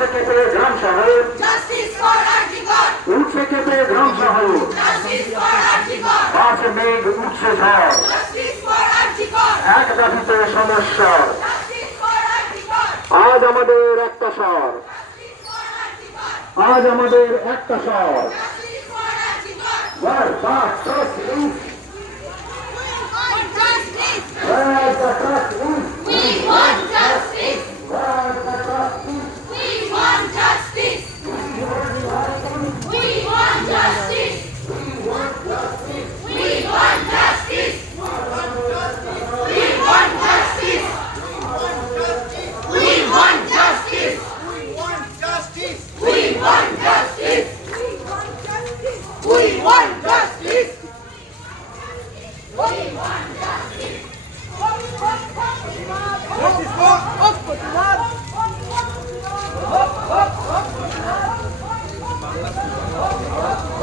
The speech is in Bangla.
উঠছে কেঁপে গ্রাম শহর! উঠছে কেঁপে গ্রাম শহর! বাসে মেঘ উঠছে ঝড়! এক দাবিতে সমস্যা! আজ আমাদের একটা স্বর! আজ আমাদের একটা স্বর Hop, hop, hop, hop.